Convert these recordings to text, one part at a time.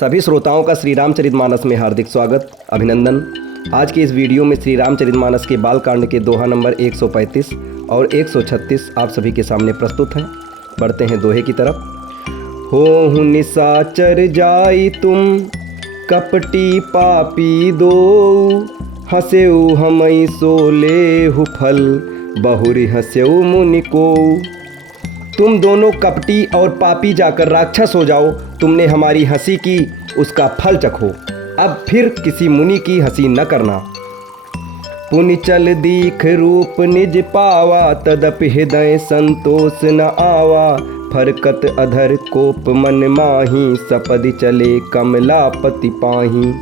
सभी श्रोताओं का श्री रामचरितमानस में हार्दिक स्वागत, अभिनंदन। आज की इस वीडियो में श्री रामचरितमानस के बालकांड के दोहा नंबर 135 और 136 आप सभी के सामने प्रस्तुत हैं। बढ़ते हैं दोहे की तरफ। हो निशाचर जाई तुम कपटी पापी दो, हंसेऊ हमई सोले हु फल, बहुरी हंसेऊ मुनि को। तुम दोनों कपटी और पापी जाकर राक्षस हो जाओ, तुमने हमारी हंसी की, उसका फल चखो, अब फिर किसी मुनि की हंसी न करना। पुनि चल दीख रूप निज पावा, तदपि हृदय संतोष न आवा। फरकत अधर कोप मन माही, सपदि चले कमलापति पाही।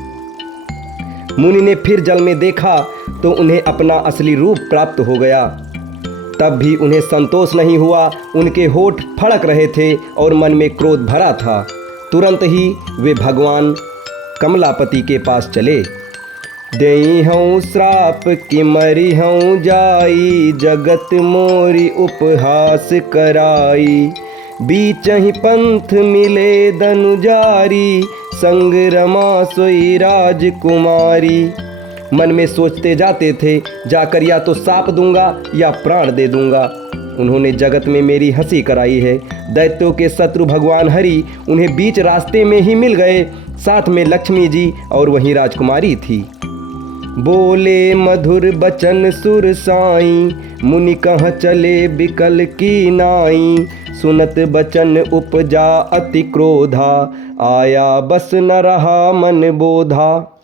मुनि ने फिर जल में देखा तो उन्हें अपना असली रूप प्राप्त हो गया, तब भी उन्हें संतोष नहीं हुआ। उनके होठ फड़क रहे थे और मन में क्रोध भरा था। तुरंत ही वे भगवान कमलापति के पास चले। देई हूँ श्राप कि मरी हूँ जाई, जगत मोरी उपहास कराई। बीच ही पंथ मिले दनुजारी, संग रमा सोई राजकुमारी। मन में सोचते जाते थे, जाकर या तो साप दूंगा या प्राण दे दूंगा। उन्होंने जगत में मेरी हंसी कराई है। दैत्यों के शत्रु भगवान हरि उन्हें बीच रास्ते में ही मिल गए। साथ में लक्ष्मी जी और वहीं राजकुमारी थी। बोले मधुर बचन सुर साई, मुनि कहाँ चले बिकल की नाई। सुनत बचन उपजा अति क्रोधा, आया बस न रहा मन बोधा।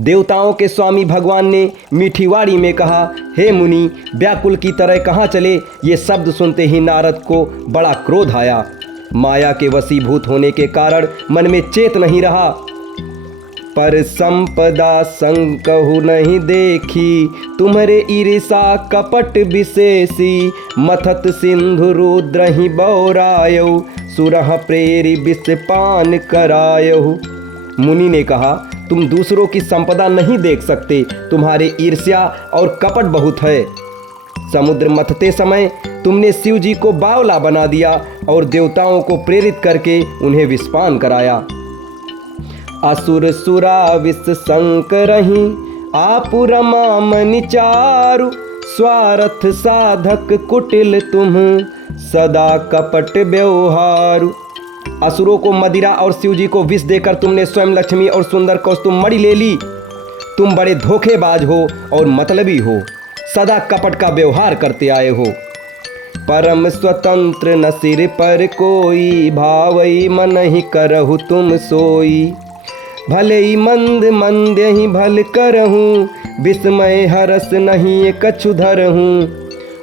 देवताओं के स्वामी भगवान ने मीठी वाणी में कहा, हे मुनि, व्याकुल की तरह कहाँ चले। ये शब्द सुनते ही नारद को बड़ा क्रोध आया। माया के वशीभूत होने के कारण मन में चेत नहीं रहा। पर संपदा संग कहु नहीं देखी, तुम्हारे ईर्षा कपट विशेषी। मथत सिंधु रुद्र ही बौरायो, सुरह प्रेरी विष पान करायो। मुनि ने कहा, तुम दूसरों की संपदा नहीं देख सकते, तुम्हारे ईर्ष्या और कपट बहुत है। समुद्र मथते समय तुमने शिव जी को बावला बना दिया और देवताओं को प्रेरित करके उन्हें विषपान कराया। असुर सुरा विष संकरहि, आपु रमा मनि चारु। स्वार्थ साधक कुटिल तुम, सदा कपट व्यवहारु। असुरों को मदिरा और शिवजी को विष देकर तुमने स्वयं लक्ष्मी और सुंदर कौस्तुभ मणि ले ली। तुम बड़े धोखेबाज हो और मतलबी हो, सदा कपट का व्यवहार करते आए हो। परम स्वतंत्र न सिर पर कोई, भावई मन ही करहु तुम सोई। भले ही मंद मंद ही भल करहूँ, विस्मय हरस नहीं कछु धरहूँ।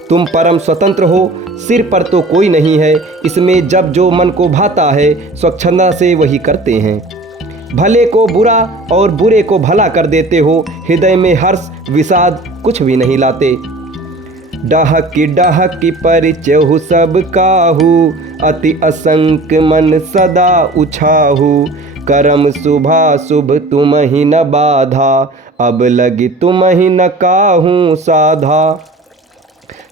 तुम परम स्वतंत्र हो, सिर पर तो कोई नहीं है। इसमें जब जो मन को भाता है स्वच्छंदा से वही करते हैं। भले को बुरा और बुरे को भला कर देते हो, हृदय में हर्ष विषाद कुछ भी नहीं लाते। डहकी परिचहु सब काहू, अति असंक मन सदा उछाहू। करम शुभा शुभ तुम ही न बाधा, अब लगी तुम ही न काहू साधा।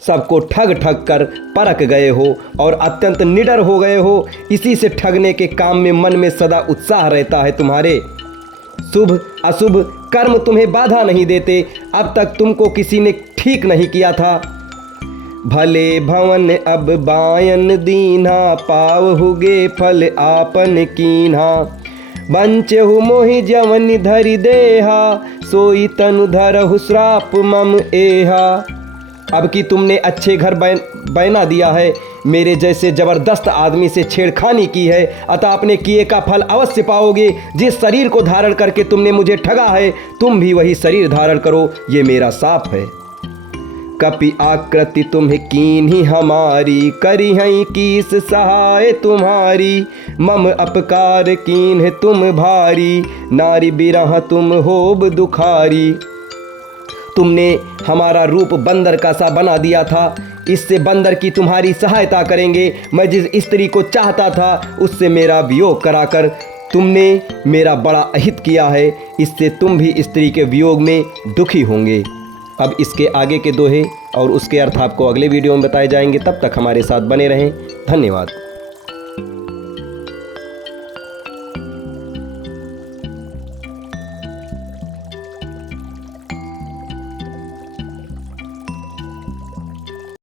सबको ठग ठग कर परख गए हो और अत्यंत निडर हो गए हो। इसी से ठगने के काम में मन में सदा उत्साह रहता है तुम्हारे। शुभ अशुभ कर्म तुम्हें बाधा नहीं देते। अब तक तुमको किसी ने ठीक नहीं किया था। भले भवन अब बायन दीन्हा, पावहुगे फल आपन कीन्हा। बंचहु मोहि जवन धरि देहा, सोई तनु धरहु श्राप मम एहा। अब कि तुमने अच्छे घर बना दिया है, मेरे जैसे जबरदस्त आदमी से छेड़खानी की है, अतः अपने किए का फल अवश्य पाओगे। जिस शरीर को धारण करके तुमने मुझे ठगा है, तुम भी वही शरीर धारण करो, ये मेरा साफ है। कपि आकृति तुम्हें कीन्ही हमारी, करी हैं कीस सहाय तुम्हारी। मम अपकार कीन्ह तुम भारी, नारी बिरह तुम होब दुखारी। तुमने हमारा रूप बंदर का सा बना दिया था, इससे बंदर की तुम्हारी सहायता करेंगे। मैं जिस स्त्री को चाहता था उससे मेरा वियोग कराकर तुमने मेरा बड़ा अहित किया है, इससे तुम भी स्त्री के वियोग में दुखी होंगे। अब इसके आगे के दोहे और उसके अर्थ आपको अगले वीडियो में बताए जाएंगे। तब तक हमारे साथ बने रहें। धन्यवाद।